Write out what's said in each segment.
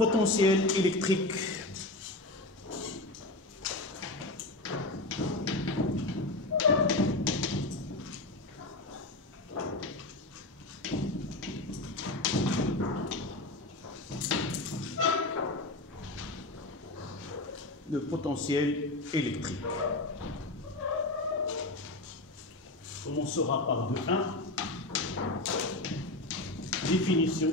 potentiel électrique. Le potentiel électrique. On commencera par 2.1. Définition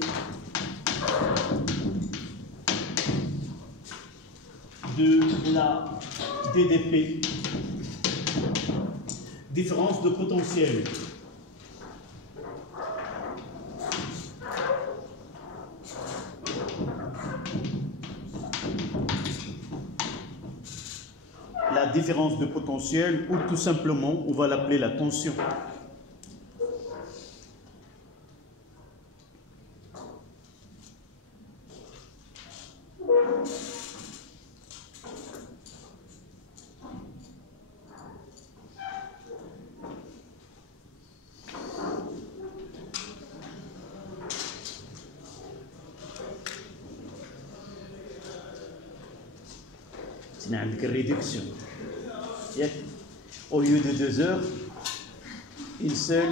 de la DDP. Différence de potentiel. La différence de potentiel, ou tout simplement, on va l'appeler la tension. C'est une réduction. Au lieu de 2 heures, une seule.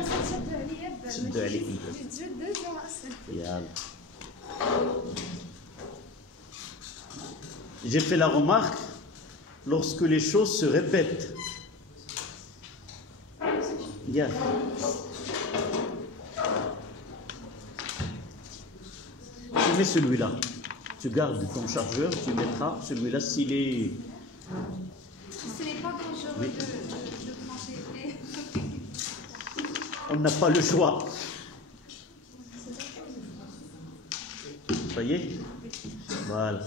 J'ai fait la remarque, lorsque les choses se répètent. Yeah. Tu mets celui-là. Tu gardes ton chargeur, tu mettras celui-là s'il est... Ce n'est pas dangereux oui. de brancher. On n'a pas le choix. Vous voyez? Voilà.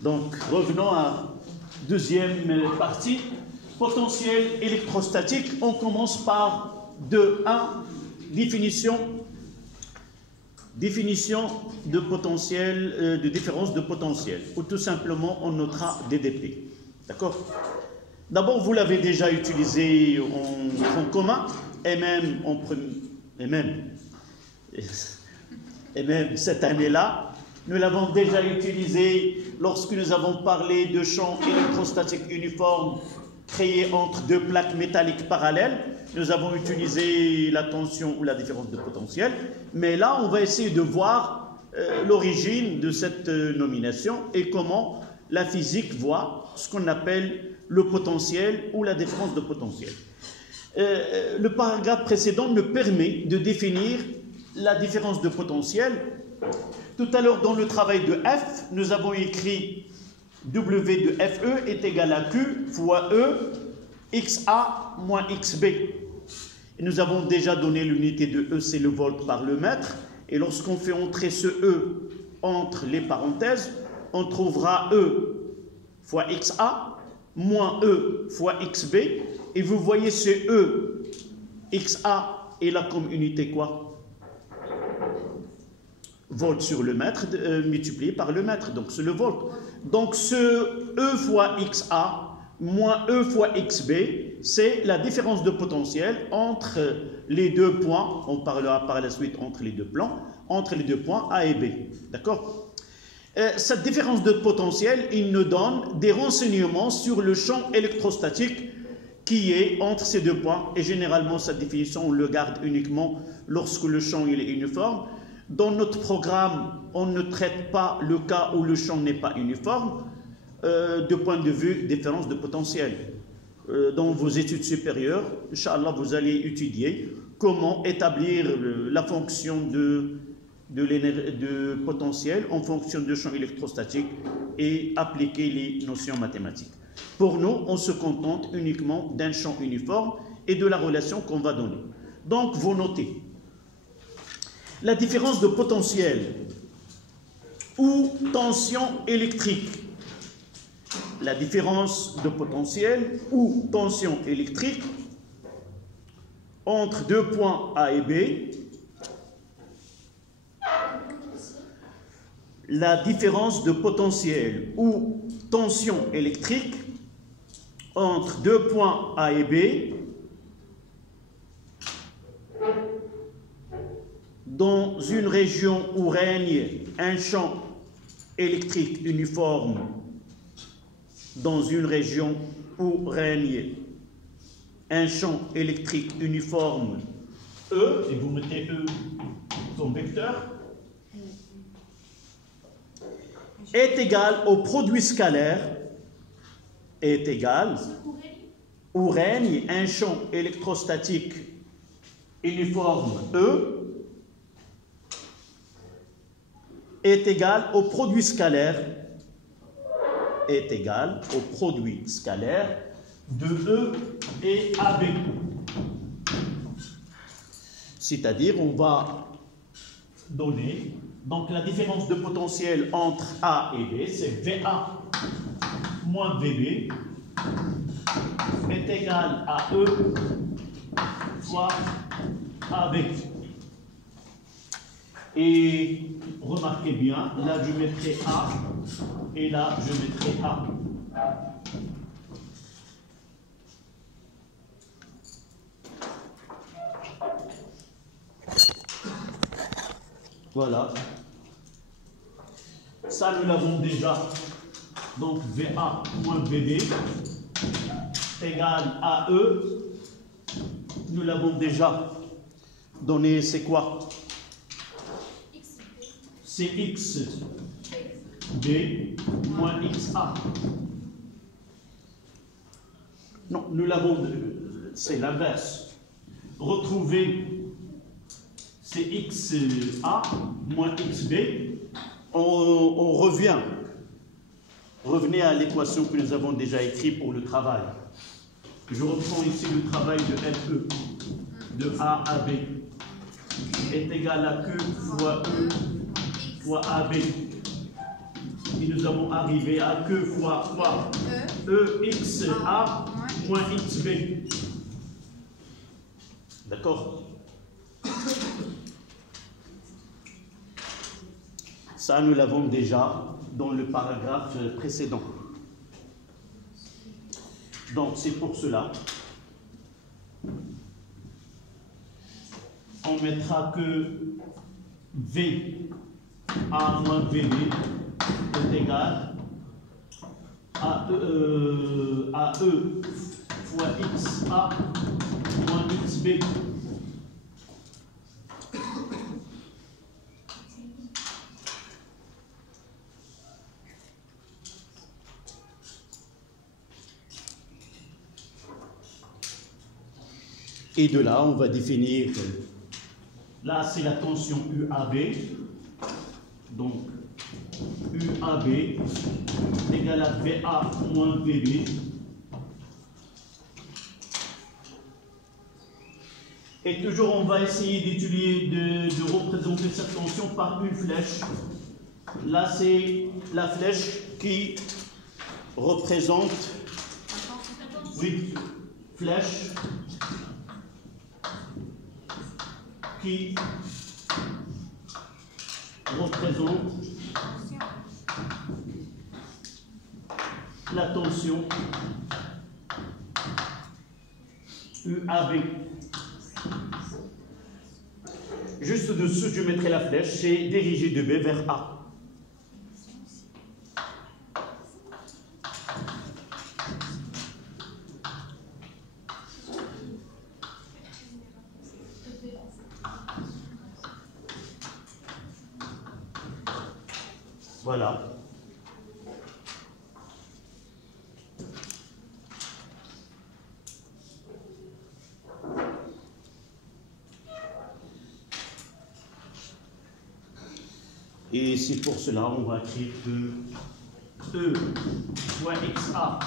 Donc, revenons à la deuxième partie. Potentiel électrostatique. On commence par 2.1. Définition de potentiel, de différence de potentiel, ou tout simplement on notera DDP. D'accord? D'abord, vous l'avez déjà utilisé en commun, et même cette année-là, nous l'avons déjà utilisé lorsque nous avons parlé de champ électrostatique uniforme créé entre deux plaques métalliques parallèles. Nous avons utilisé la tension ou la différence de potentiel, mais là, on va essayer de voir l'origine de cette nomination et comment la physique voit ce qu'on appelle le potentiel ou la différence de potentiel. Le paragraphe précédent me permet de définir la différence de potentiel. Tout à l'heure, dans le travail de F, nous avons écrit W de FE est égal à Q fois E, XA moins XB. Et nous avons déjà donné l'unité de E, c'est le volt par le mètre. Et lorsqu'on fait entrer ce E entre les parenthèses, on trouvera E fois XA moins E fois XB. Et vous voyez ce E, XA est là comme unité quoi? Volt sur le mètre multiplié par le mètre, donc c'est le volt. Donc ce E fois XA moins E fois XB, c'est la différence de potentiel entre les deux points, on parlera par la suite entre les deux plans, entre les deux points A et B. D'accord? Cette différence de potentiel, il nous donne des renseignements sur le champ électrostatique qui est entre ces deux points. Et généralement, cette définition, on le garde uniquement lorsque le champ il est uniforme. Dans notre programme, on ne traite pas le cas où le champ n'est pas uniforme, de point de vue différence de potentiel. Dans vos études supérieures, Inch'Allah, vous allez étudier comment établir la fonction de potentiel en fonction de champ électrostatique et appliquer les notions mathématiques. Pour nous, on se contente uniquement d'un champ uniforme et de la relation qu'on va donner. Donc, vous notez. La différence de potentiel ou tension électrique. La différence de potentiel ou tension électrique entre deux points A et B. La différence de potentiel ou tension électrique entre deux points A et B dans une région où règne un champ électrique uniforme, dans une région où règne un champ électrique uniforme, E, et vous mettez E comme vecteur, est égal au produit scalaire, est égal, où règne un champ électrostatique uniforme E, est égal au produit scalaire, est égal au produit scalaire de E et AB. C'est-à-dire, on va donner, donc la différence de potentiel entre A et B, c'est VA moins VB est égal à E fois AB. Et remarquez bien, là je mettrai A et là je mettrai A. Voilà. Ça, nous l'avons déjà. Donc, VA moins VB égale à E. Nous l'avons déjà donné, c'est quoi? C'est XB moins XA. Non, nous l'avons, c'est l'inverse. Retrouver c'est XA moins XB, on revient. Revenez à l'équation que nous avons déjà écrite pour le travail. Je reprends ici le travail de FE, de A à B, est égal à Q fois E fois AB. Et nous avons arrivé à Q fois quoi? EXA moins XB. D'accord? Ça, nous l'avons déjà dans le paragraphe précédent. Donc, c'est pour cela. On mettra que V A moins VB est égal à E fois XA moins XB. Et de là, on va définir, là c'est la tension UAB, donc UAB égale à VA moins VB. Et toujours, on va essayer d'étudier, de représenter cette tension par une flèche. Là, c'est la flèche qui représente, oui, flèche qui représente la tension UAB. Juste au-dessous, je mettrai la flèche, c'est dirigé de B vers A. Voilà. Et c'est pour cela on va écrire que E fois XA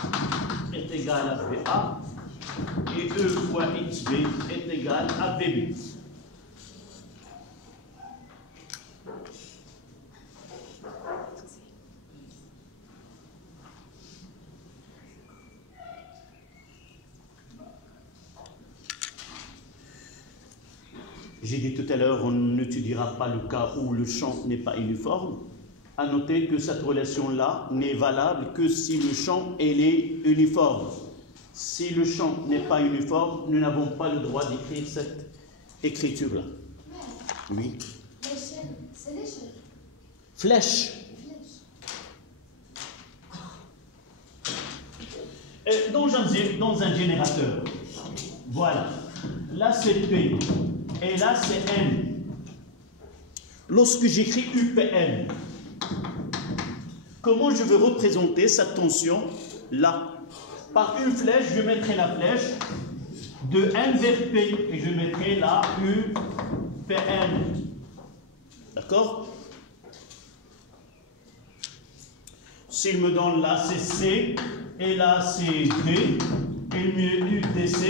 est égal à VA et E fois XB est égal à VB. J'ai dit tout à l'heure, on n'étudiera pas le cas où le champ n'est pas uniforme. À noter que cette relation-là n'est valable que si le champ est uniforme. Si le champ n'est pas uniforme, nous n'avons pas le droit d'écrire cette écriture-là. Oui. Flèche. Dans un générateur, voilà, là c'est P et là c'est N. Lorsque j'écris UPN, comment je vais représenter cette tension là? Par une flèche, je mettrai la flèche de N vers P et je mettrai la UPN. D'accord? S'il me donne là c'est C et là c'est D et le milieu UDC,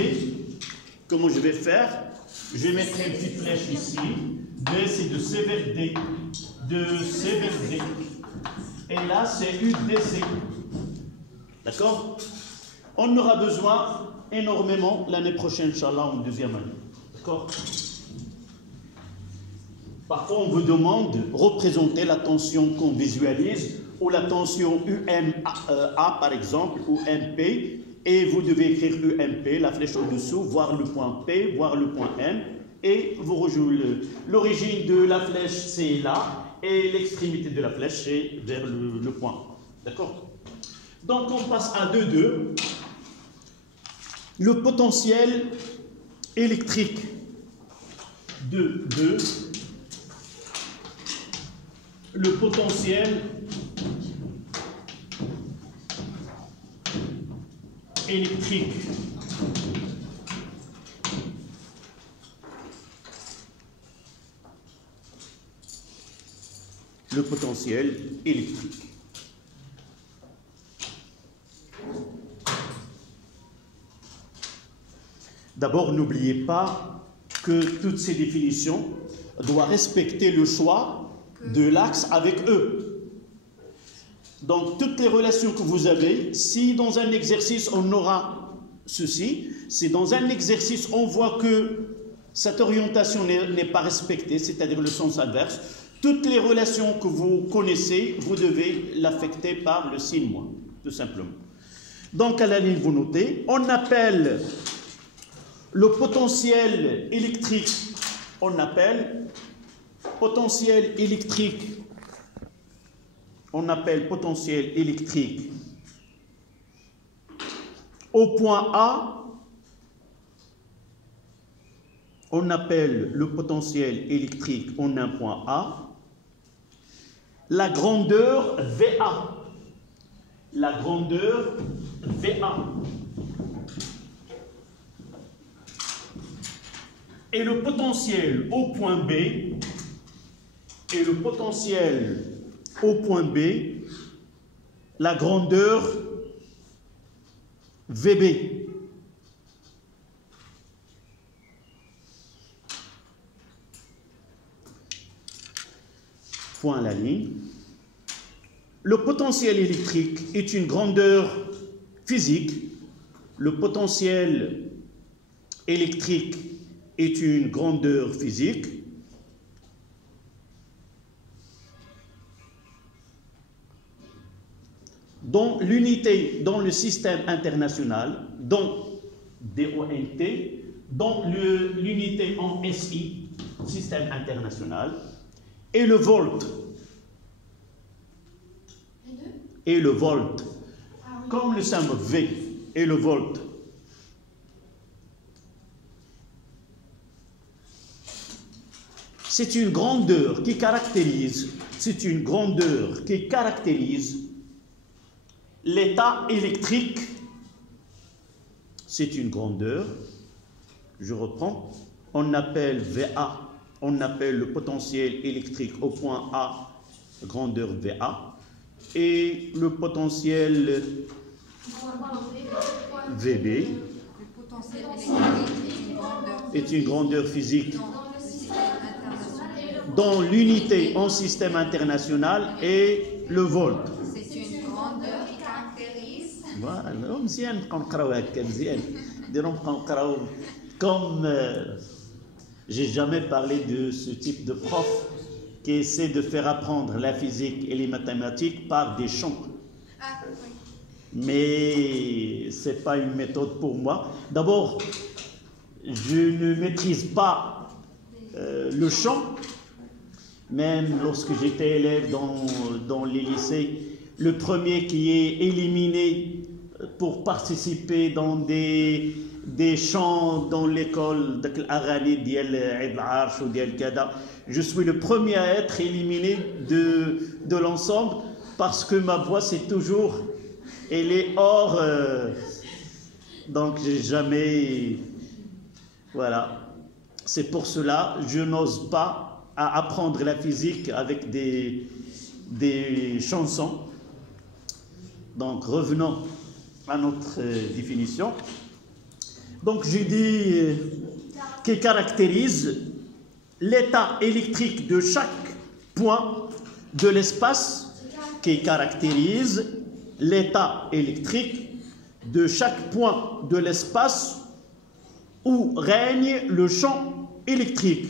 comment je vais faire? Je mettrai une petite flèche ici. D c'est de C vers D, de C vers D. Et là c'est UDC. D'accord? On aura besoin énormément l'année prochaine, Inch'Allah, en deuxième année. D'accord? Parfois, on vous demande de représenter la tension qu'on visualise, ou la tension UMA par exemple, ou MP, et vous devez écrire UMP, la flèche au-dessous, voir le point P, voir le point N, et vous rejouez l'origine de la flèche, c'est là, et l'extrémité de la flèche, c'est vers le point. D'accord? Donc, on passe à 2,2. Le potentiel électrique de 2. Le potentiel électrique D'abord, n'oubliez pas que toutes ces définitions doivent respecter le choix de l'axe avec E. Donc, toutes les relations que vous avez, si dans un exercice on aura ceci, si dans un exercice on voit que cette orientation n'est pas respectée, c'est-à-dire le sens inverse, toutes les relations que vous connaissez, vous devez l'affecter par le signe moins, tout simplement. Donc, à la ligne, vous notez, on appelle le potentiel électrique, on appelle potentiel électrique au point A, on appelle le potentiel électrique en un point A la grandeur VA. La grandeur VA. Et le potentiel au point B, la grandeur VB. Point à la ligne. Le potentiel électrique est une grandeur physique. Le potentiel électrique est une grandeur physique. Dont l'unité dans le système international, dont DONT, dont l'unité en SI, système international, et le volt. Et le volt. Comme le symbole V et le volt. C'est une grandeur qui caractérise, l'état électrique. C'est une grandeur, je reprends, on appelle VA, on appelle le potentiel électrique au point A, grandeur VA, et le potentiel VB est une grandeur physique dont l'unité en système international est le volt. C'est une grandeur qui caractérise. Voilà, comme j'ai jamais parlé de ce type de prof qui essaie de faire apprendre la physique et les mathématiques par des chants. Ah, oui. Mais ce n'est pas une méthode pour moi. D'abord, je ne maîtrise pas le chant. même lorsque j'étais élève dans les lycées, le premier qui est éliminé pour participer dans des chants dans l'école, je suis le premier à être éliminé de l'ensemble parce que ma voix c'est toujours, elle est hors, donc j'ai jamais, voilà, c'est pour cela je n'ose pas à apprendre la physique avec des chansons. Donc revenons à notre définition. Donc j'ai dit qui caractérise l'état électrique de chaque point de l'espace, qui caractérise l'état électrique de chaque point de l'espace où règne le champ électrique.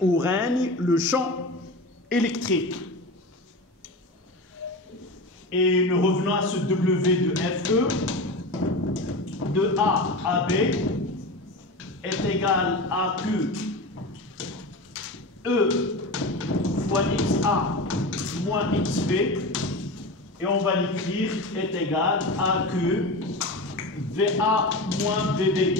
Où règne le champ électrique. Et nous revenons à ce W de FE, de A à B est égal à Q E fois XA moins XB, et on va l'écrire est égal à Q VA moins VB.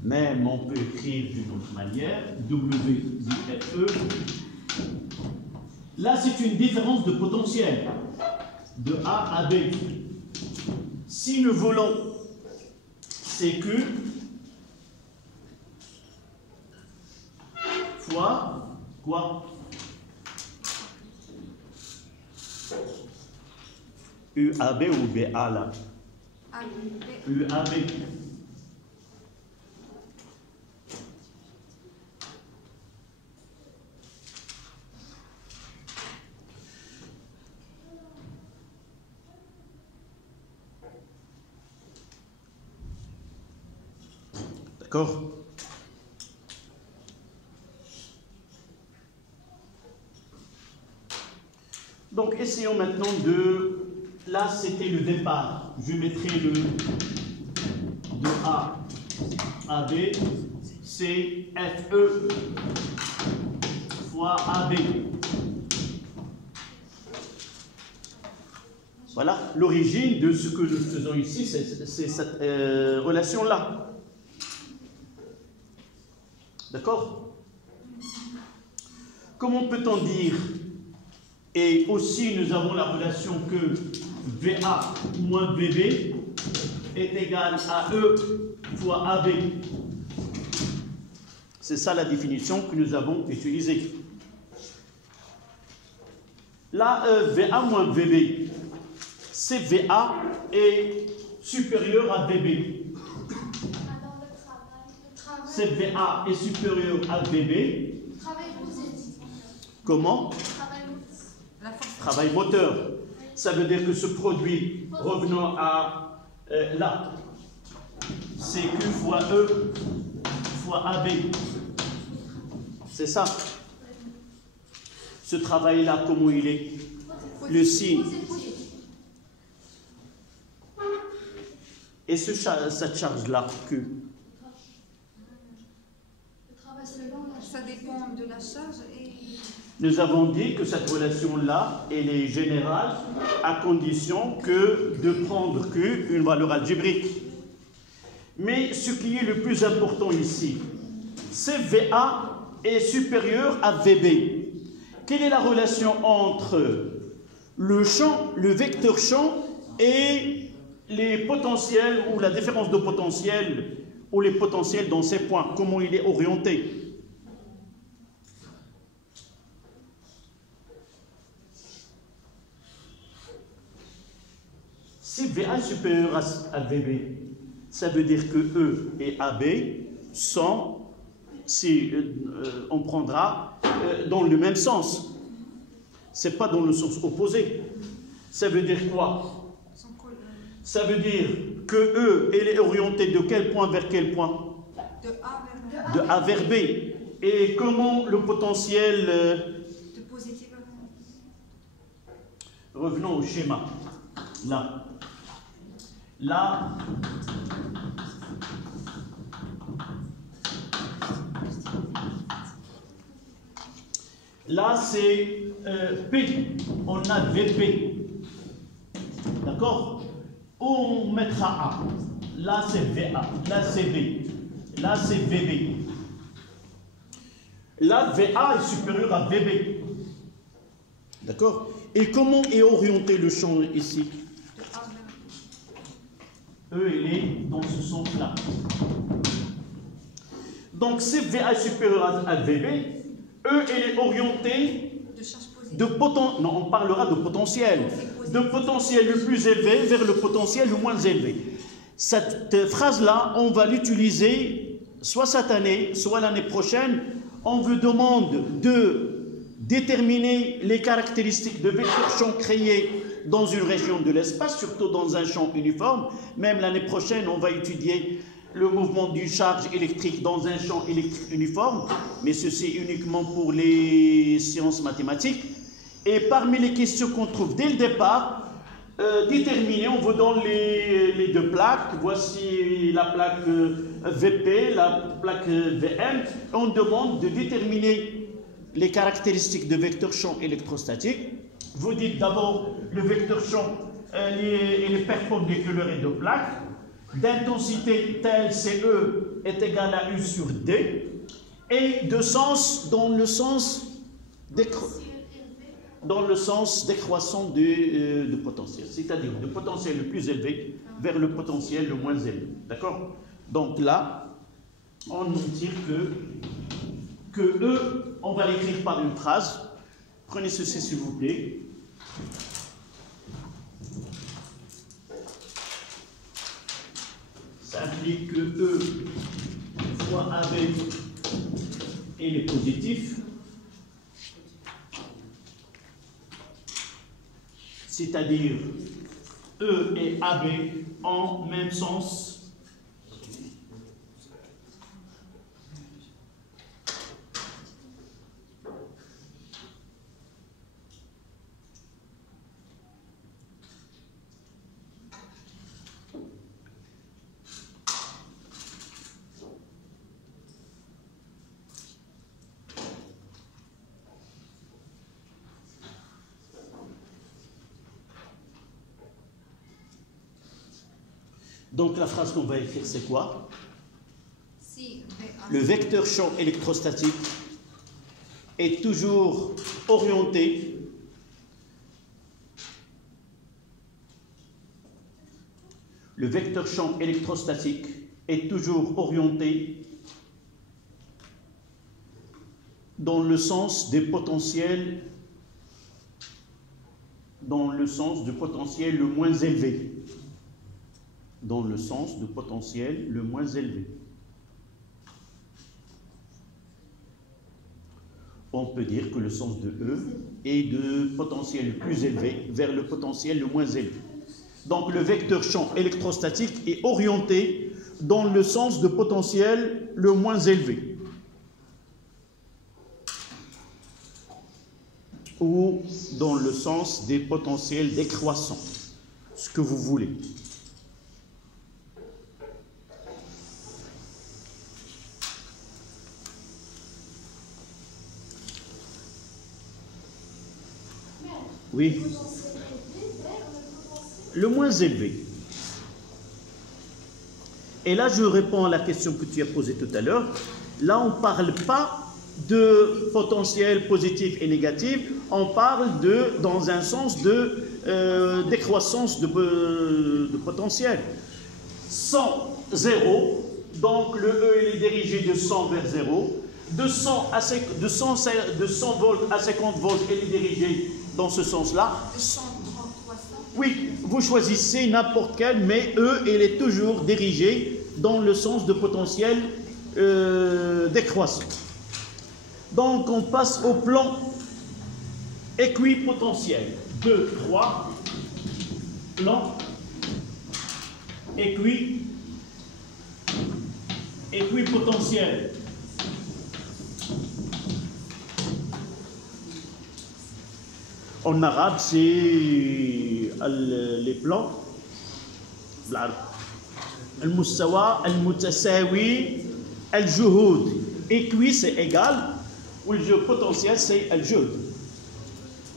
Même on peut écrire d'une autre manière, W FE. Là, c'est une différence de potentiel de A à B. Si nous voulons CQ fois quoi? UAB ou BA là? UAB. D'accord? Donc, essayons maintenant de... Là, c'était le départ. Je mettrai le de A à B, c'est FE fois AB. Voilà, l'origine de ce que nous faisons ici, c'est cette relation-là. D'accord? Comment peut-on dire? Et aussi, nous avons la relation que VA moins VB est égal à E fois AB. C'est ça la définition que nous avons utilisée. Là, VA moins VB, c'est VA est supérieur à VB. C'est VA est supérieur à VB. Comment? Travail moteur. Ça veut dire que ce produit, revenons à là, c'est Q fois E fois AB. C'est ça. Ce travail-là, comment il est? Le signe. Et cette charge-là, Q? Ça dépend de la charge et... Nous avons dit que cette relation-là, elle est générale à condition que de prendre Q une valeur algébrique. Mais ce qui est le plus important ici, c'est VA est supérieur à VB. Quelle est la relation entre le champ, le vecteur champ et les potentiels ou la différence de potentiel ou les potentiels dans ces points? Comment il est orienté? Si VA est supérieur à VB, ça veut dire que E et AB sont, si on prendra, dans le même sens. Ce n'est pas dans le sens opposé. Ça veut dire quoi? Ça veut dire que E, elle est orientée de quel point vers quel point? De A vers B. Et comment le potentiel... de positif. Revenons au schéma. Là. Là, c'est P, on a VP, d'accord? On mettra A, là c'est VA, là c'est V, là c'est VB. Là, VA est supérieur à VB, d'accord? Et comment est orienté le champ ici? E, il est dans ce sens-là. Donc, si VA est supérieur à VB, E, il est orienté de potentiel. Non, on parlera de potentiel. De potentiel le plus élevé vers le potentiel le moins élevé. Cette phrase-là, on va l'utiliser soit cette année, soit l'année prochaine. On vous demande de déterminer les caractéristiques de vecteurs champs créés dans une région de l'espace, surtout dans un champ uniforme. Même l'année prochaine, on va étudier le mouvement d'une charge électrique dans un champ électrique uniforme, mais ceci uniquement pour les sciences mathématiques. Et parmi les questions qu'on trouve dès le départ, déterminer, on vous donne les deux plaques. Voici la plaque VP, la plaque VM. On demande de déterminer les caractéristiques de vecteur champ électrostatique. Vous dites d'abord le vecteur champ, il est perpendiculaire et deux plaques. D'intensité telle CE est égale à U sur D. Et de sens dans le sens décroissant de potentiel, c'est-à-dire de potentiel le plus élevé vers le potentiel le moins élevé. D'accord? Donc là, on nous dit que E, on va l'écrire par une phrase. Prenez ceci s'il vous plaît. Ça implique que E fois AB et les positifs. C'est-à-dire E et AB en même sens. Donc la phrase qu'on va écrire, c'est quoi? Le vecteur champ électrostatique est toujours orienté dans le sens des potentiels, dans le sens du potentiel le moins élevé. Dans le sens du potentiel le moins élevé. On peut dire que le sens de E est de potentiel le plus élevé vers le potentiel le moins élevé. Donc le vecteur champ électrostatique est orienté dans le sens de potentiel le moins élevé. Ou dans le sens des potentiels décroissants, ce que vous voulez. Oui. Le moins élevé. Et là, je réponds à la question que tu as posée tout à l'heure. Là, on ne parle pas de potentiel positif et négatif, on parle dans un sens de décroissance de potentiel. 100, 0, donc le E il est dirigé de 100 vers 0. De 100 volts à 50 volts, il est dirigé dans ce sens-là. Oui, vous choisissez n'importe quel, mais E, il est toujours dirigé dans le sens de potentiel décroissant. Donc, on passe au plan équipotentiel. 2, 3, plan équipotentiel. En arabe, c'est les plans المستوى المتساوي الجهود. Équi c'est égal, ou le jeu potentiel c'est الجهد.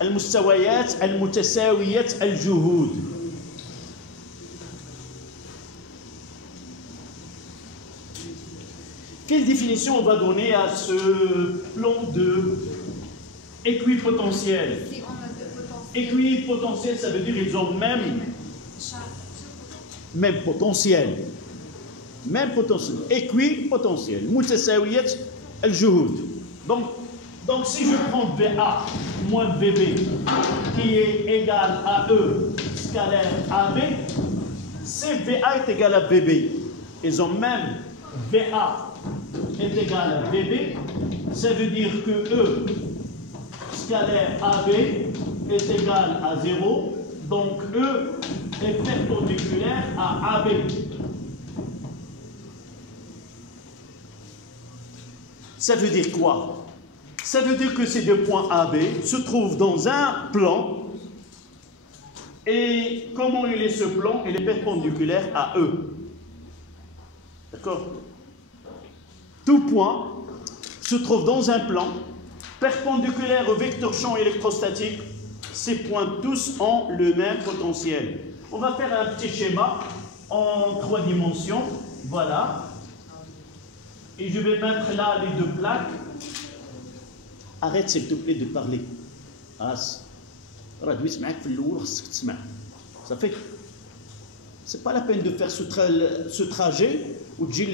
المستويات المتساوية الجهود. Quelle définition on va donner à ce plan de équipotentiel? Équipotentiel, ça veut dire qu'ils ont même potentiel. Même potentiel. Équipotentiel. Mutasawiyat al-juhud. Donc si je prends VA moins VB qui est égal à E scalaire AB, si VA est égal à VB, ils ont même VA est égal à VB, ça veut dire que E scalaire AB est égal à 0, donc E est perpendiculaire à AB. Ça veut dire quoi? Ça veut dire que ces deux points AB se trouvent dans un plan, et comment il est ce plan? Il est perpendiculaire à E. D'accord? Tout point se trouve dans un plan perpendiculaire au vecteur champ électrostatique. Ces points tous ont le même potentiel. On va faire un petit schéma en 3 dimensions. Voilà. Et je vais mettre là les deux plaques. Arrête s'il te plaît de parler. Ça fait. C'est pas la peine de faire ce trajet ou de dire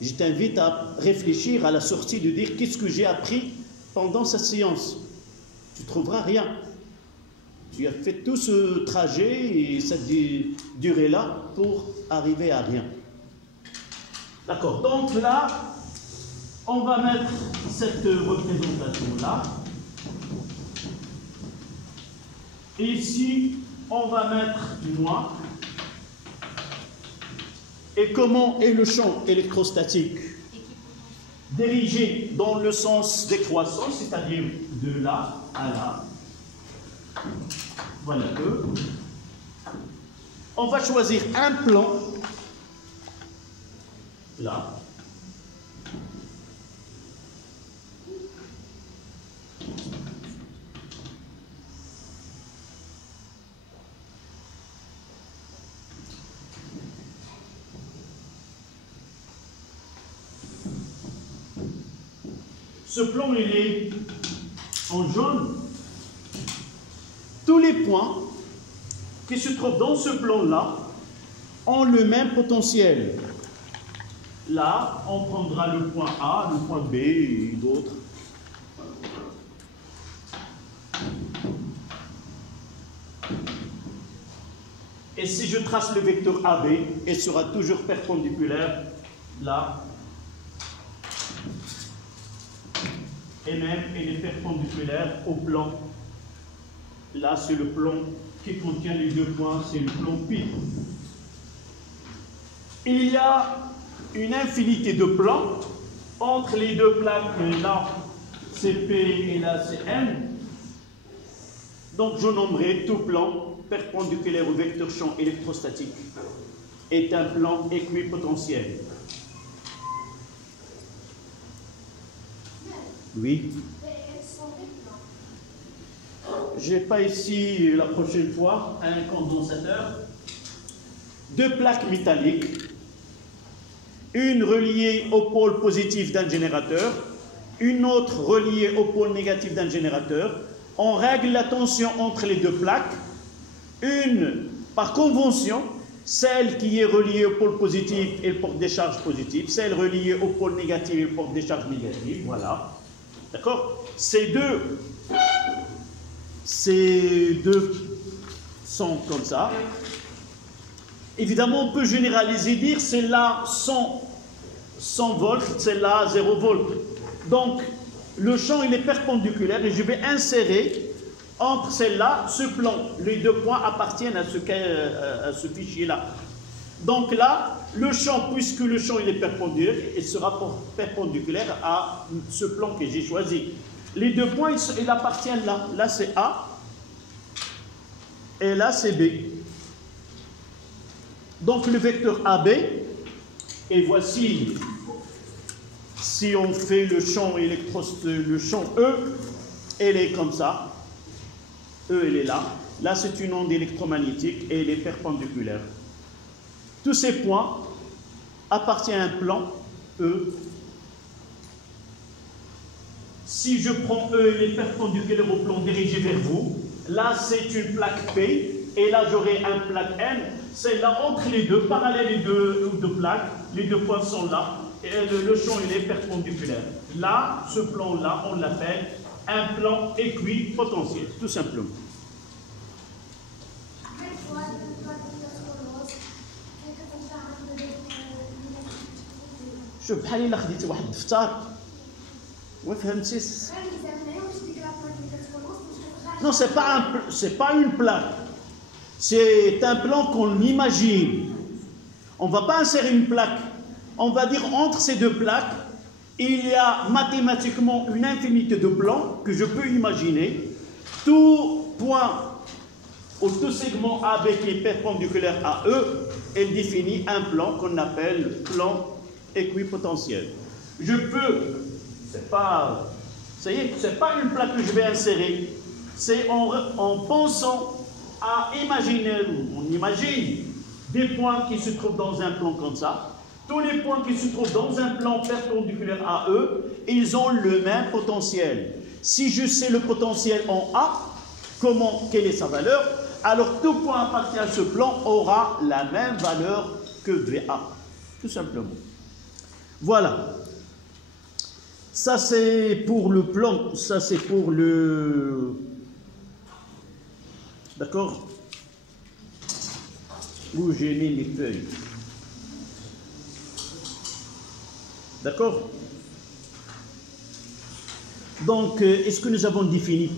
je t'invite à réfléchir à la sortie de dire qu'est-ce que j'ai appris pendant cette séance. Tu ne trouveras rien. Tu as fait tout ce trajet et cette durée-là pour arriver à rien. D'accord. Donc là, on va mettre cette représentation-là. Et ici, on va mettre moi. Et comment est le champ électrostatique? Dirigé dans le sens décroissant, c'est-à-dire de là à là. Voilà deux. On va choisir un plan. Là. Ce plan, il est en jaune. Tous les points qui se trouvent dans ce plan-là ont le même potentiel. Là, on prendra le point A, le point B et d'autres. Et si je trace le vecteur AB, il sera toujours perpendiculaire là. Et même, il est perpendiculaire au plan. Là, c'est le plan qui contient les deux points, c'est le plan pi. Il y a une infinité de plans entre les deux plaques, là, c'est P et là, c'est M. Donc, je nommerai tout plan perpendiculaire au vecteur champ électrostatique est un plan équipotentiel. Oui. Je n'ai pas ici la prochaine fois un condensateur. Deux plaques métalliques, une reliée au pôle positif d'un générateur, une autre reliée au pôle négatif d'un générateur. On règle la tension entre les deux plaques. Une, par convention, celle qui est reliée au pôle positif, elle porte des charges positives. Celle reliée au pôle négatif, elle porte des charges négatives. Voilà. D'accord? Ces deux sont comme ça. Évidemment, on peut généraliser, dire celle-là 100 volts, celle-là 0 volts. Donc, le champ, il est perpendiculaire et je vais insérer entre celle-là ce plan. Les deux points appartiennent à ce fichier-là. Donc là, le champ, puisque le champ il est perpendiculaire, il sera perpendiculaire à ce plan que j'ai choisi. Les deux points, ils appartiennent là. Là, c'est A. et là c'est B. Donc le vecteur AB, et voici, si on fait le champ le champ E, elle est comme ça. E, elle est là. Là, c'est une onde électromagnétique et elle est perpendiculaire. Tous ces points appartiennent à un plan E. Si je prends E, elle est perpendiculaire au plan dirigé vers vous. Là, c'est une plaque P. Et là, j'aurai un plaque N. C'est là, entre les deux, parallèles les deux plaques. Les deux points sont là. Et le champ, il est perpendiculaire. Là, ce plan-là, on l'appelle un plan équipotentiel, tout simplement. شوف بحال الا خديتي واحد الدفتر وفهمتي. Non, c'est pas une plaque. C'est un plan qu'on imagine. On ne va pas insérer une plaque. On va dire entre ces deux plaques, il y a mathématiquement une infinité de plans que je peux imaginer. Tout point ou tout segment AB qui est perpendiculaire à E, elle définit un plan qu'on appelle plan équipotentiel. Je peux, c'est pas une plaque que je vais insérer, c'est en pensant à imaginer, on imagine des points qui se trouvent dans un plan comme ça. Tous les points qui se trouvent dans un plan perpendiculaire à eux, ils ont le même potentiel. Si je sais le potentiel en A, quelle est sa valeur, alors tout point appartient à ce plan aura la même valeur que VA, tout simplement. Voilà. Ça c'est pour le plan, ça c'est pour le... D'accord? Où j'ai mis les feuilles. D'accord? Donc, est-ce que nous avons défini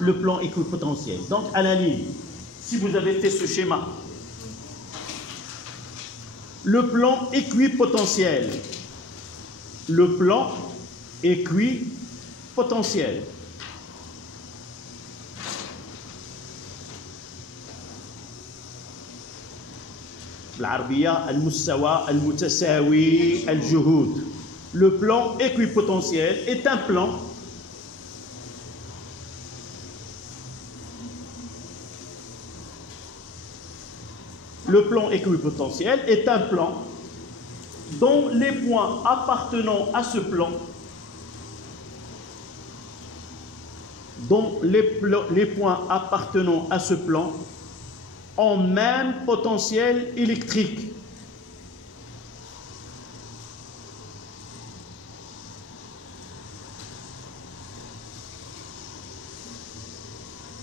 le plan équipotentiel? Donc, à la ligne, si vous avez fait ce schéma, le plan équipotentiel, le plan équipotentiel. بالعربية المستوى المتساوي الجهود. Le plan équipotentiel est un plan dont les points appartenant à ce plan ont même potentiel électrique.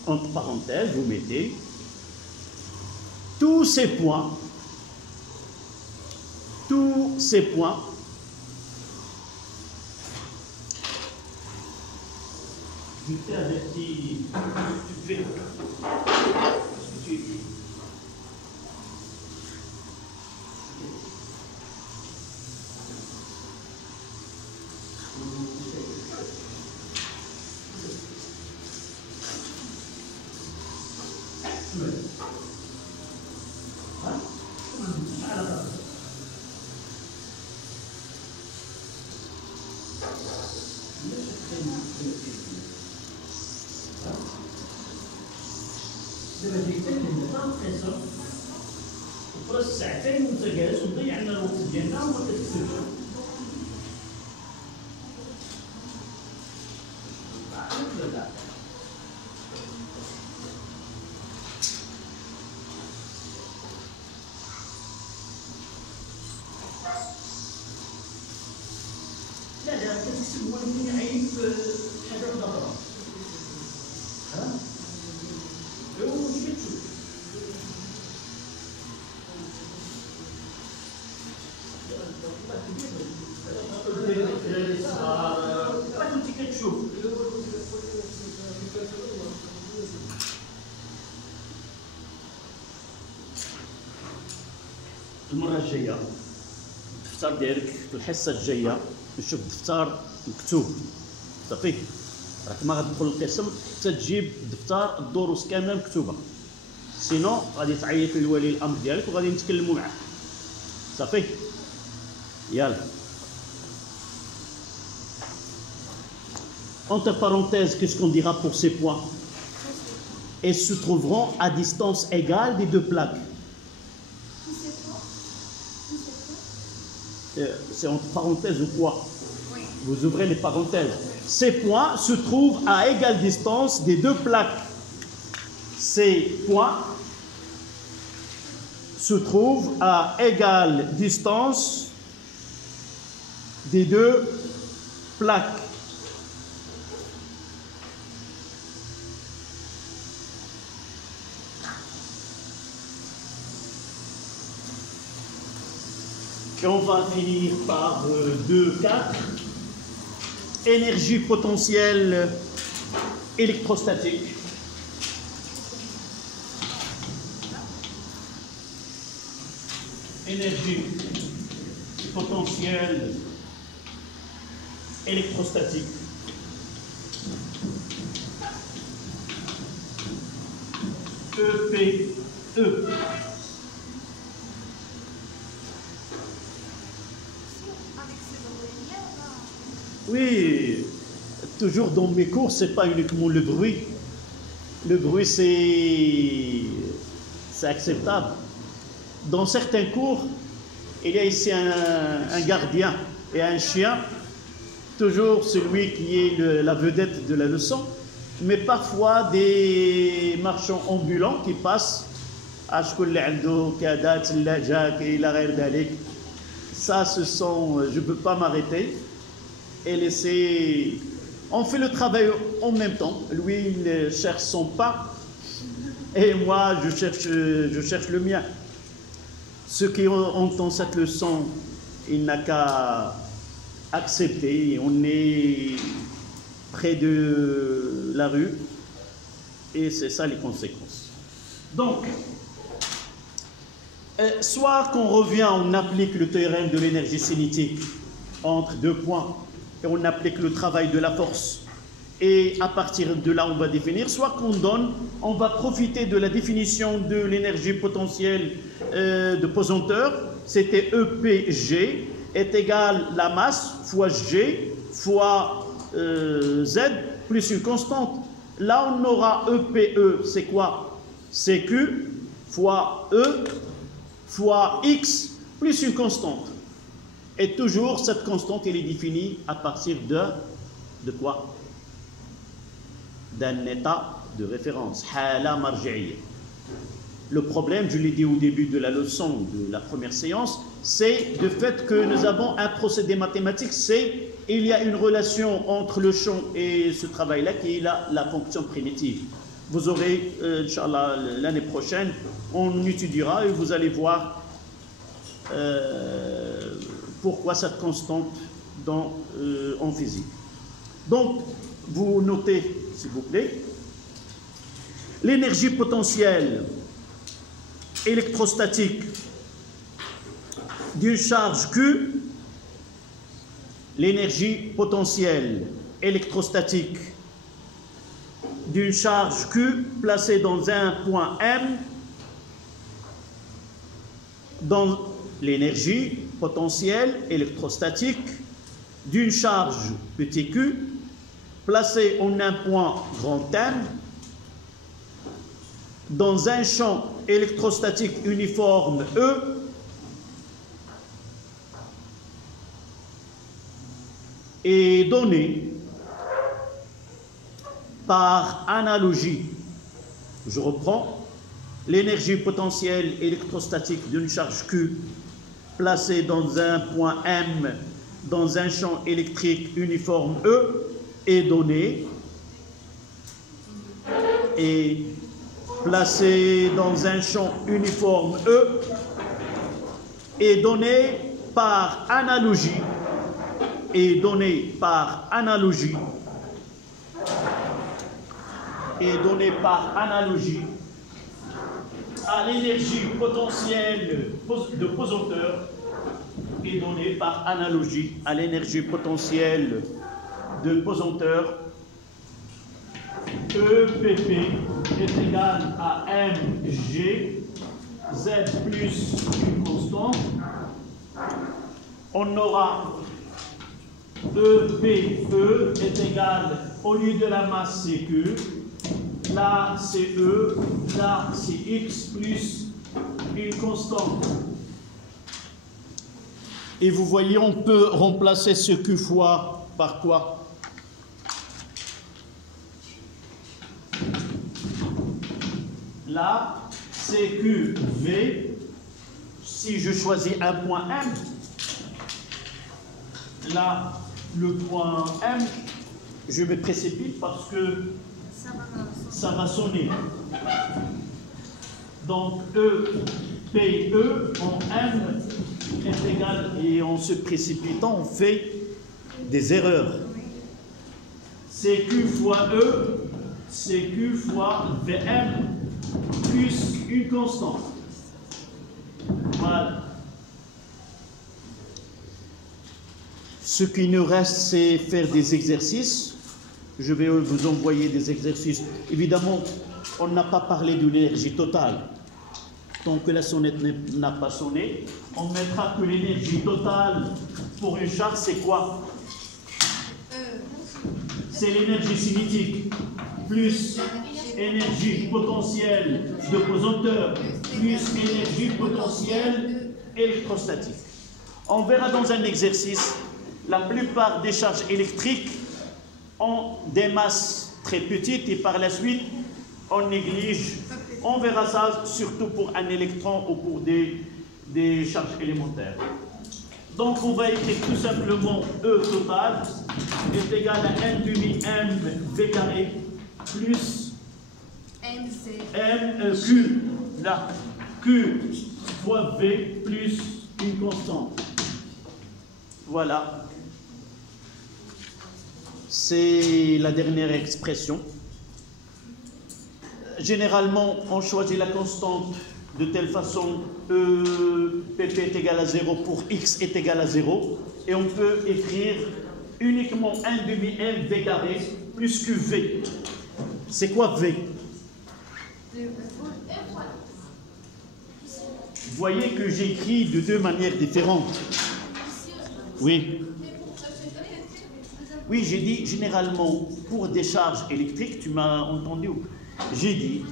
Entre parenthèses, vous mettez tous ces points je t'ai averti, tu fais ce que tu écris. ساعتين وانت جالس وتضيع لنا الوقت ديالنا وما كتكتبش. لا كتكتب هو اللي يعيب حاجه اخرى. ها؟ هو اللي كتشوف. المرة الجاية الدفتر ديالك في الحصة الجاية نشوف الدفتر مكتوب صافي راك ما غتدخل القسم حتى تجيب الدفتر الدروس كاملة مكتوبة Sinon, غادي تعيط للولي الامر ديالك وغادي نتكلموا معاه. صافي. يلا. Entre parenthèses, qu'est-ce qu'on dira pour ces points? Elles se trouveront à distance égale des deux plaques. C'est entre parenthèses ou quoi? Oui. Vous ouvrez les parenthèses. Ces points se trouvent à égale distance des deux plaques. Ces points se trouvent à égale distance des deux plaques. Et on va finir par 2,4. Énergie potentielle électrostatique. Énergie potentielle électrostatique. EPE. Oui, toujours dans mes cours, ce n'est pas uniquement le bruit. Le bruit, c'est acceptable. Dans certains cours, il y a ici un gardien et un chien, toujours celui qui est la vedette de la leçon, mais parfois des marchands ambulants qui passent. Ça, ce sont, je ne peux pas m'arrêter et laisser. On fait le travail en même temps. Lui, il cherche son pain et moi, je cherche le mien. Ceux qui entendent cette leçon, il n'a qu'à accepter. On est près de la rue et c'est ça les conséquences. Donc, soit qu'on revient, on applique le théorème de l'énergie cinétique entre deux points et on applique le travail de la force et à partir de là on va définir, soit qu'on donne, on va profiter de la définition de l'énergie potentielle de pesanteur, c'était EPG est égal la masse fois G fois Z plus une constante. Là on aura EPE, c'est quoi? C'est Q fois E fois X plus une constante. Et toujours cette constante elle est définie à partir de quoi? D'un état de référence, hala marji'iyya. Le problème, je l'ai dit au début de la leçon de la première séance, c'est le fait que nous avons un procédé mathématique, c'est il y a une relation entre le champ et ce travail-là qui est la fonction primitive. Vous aurez, Inch'Allah, l'année prochaine, on étudiera et vous allez voir pourquoi cette constante en physique. Donc, vous notez, s'il vous plaît, l'énergie potentielle électrostatique d'une charge Q, l'énergie potentielle électrostatique d'une charge Q placée dans un point M, dans l'énergie potentielle électrostatique d'une charge petit q placée en un point grand M dans un champ électrostatique uniforme E est donnée par analogie. Je reprends. L'énergie potentielle électrostatique d'une charge Q placée dans un point M dans un champ électrique uniforme E est donnée et placée dans un champ uniforme E est donnée par analogie à l'énergie potentielle de pesanteur est donnée par analogie à l'énergie potentielle de pesanteur EPP est égal à mg, z plus une constante. On aura EPE est égal, au lieu de la masse c'est Q, là c'est E, là c'est X plus une constante. Et vous voyez, on peut remplacer ce Q fois par quoi? Là, CQV, si je choisis un point M, là, le point M, je me précipite parce que ça va sonner. Donc, EPE en M est égal, et en se précipitant, on fait des erreurs. CQ fois E, CQ fois VM, plus une constante. Voilà. Ce qui nous reste, c'est faire des exercices. Je vais vous envoyer des exercices. Évidemment, on n'a pas parlé de l'énergie totale. Tant que la sonnette n'a pas sonné, on mettra que l'énergie totale pour une charge, c'est quoi? C'est l'énergie cinétique, plus énergie potentielle de pesanteur, plus énergie potentielle électrostatique. On verra dans un exercice, la plupart des charges électriques ont des masses très petites et par la suite, on néglige. On verra ça surtout pour un électron ou pour des charges élémentaires. Donc on va écrire tout simplement E total est égal à n demi m v carré plus Q, là, Q fois V plus une constante. Voilà. C'est la dernière expression. Généralement, on choisit la constante de telle façon PP est égal à 0 pour X est égal à 0. Et on peut écrire uniquement 1 demi M V carré plus QV. C'est quoi V? Vous voyez que j'écris de deux manières différentes. Oui. Oui, j'ai dit généralement pour des charges électriques, tu m'as entendu? J'ai dit,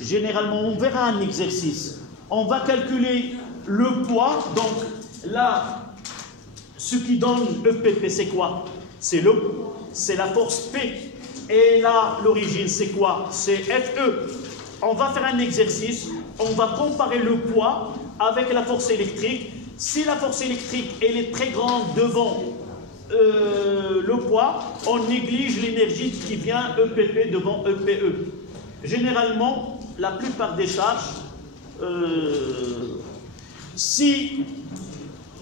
généralement, on verra un exercice. On va calculer le poids. Donc là, ce qui donne EPP, c'est quoi? C'est la force P. Et là, l'origine, c'est quoi? C'est FE. On va faire un exercice. On va comparer le poids avec la force électrique. Si la force électrique elle est très grande devant le poids, on néglige l'énergie qui vient EPP devant EPE. Généralement, la plupart des charges, si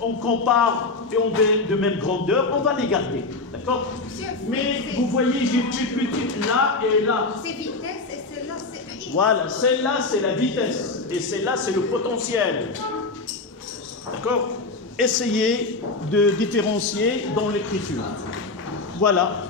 on compare et on est de même grandeur, on va les garder. D'accord? Mais vous voyez, j'ai plus petite là et là. C'est vitesse et celle-là, c'est... Voilà, celle-là, c'est la vitesse. Et celle-là, c'est le potentiel. D'accord? Essayez de différencier dans l'écriture. Voilà.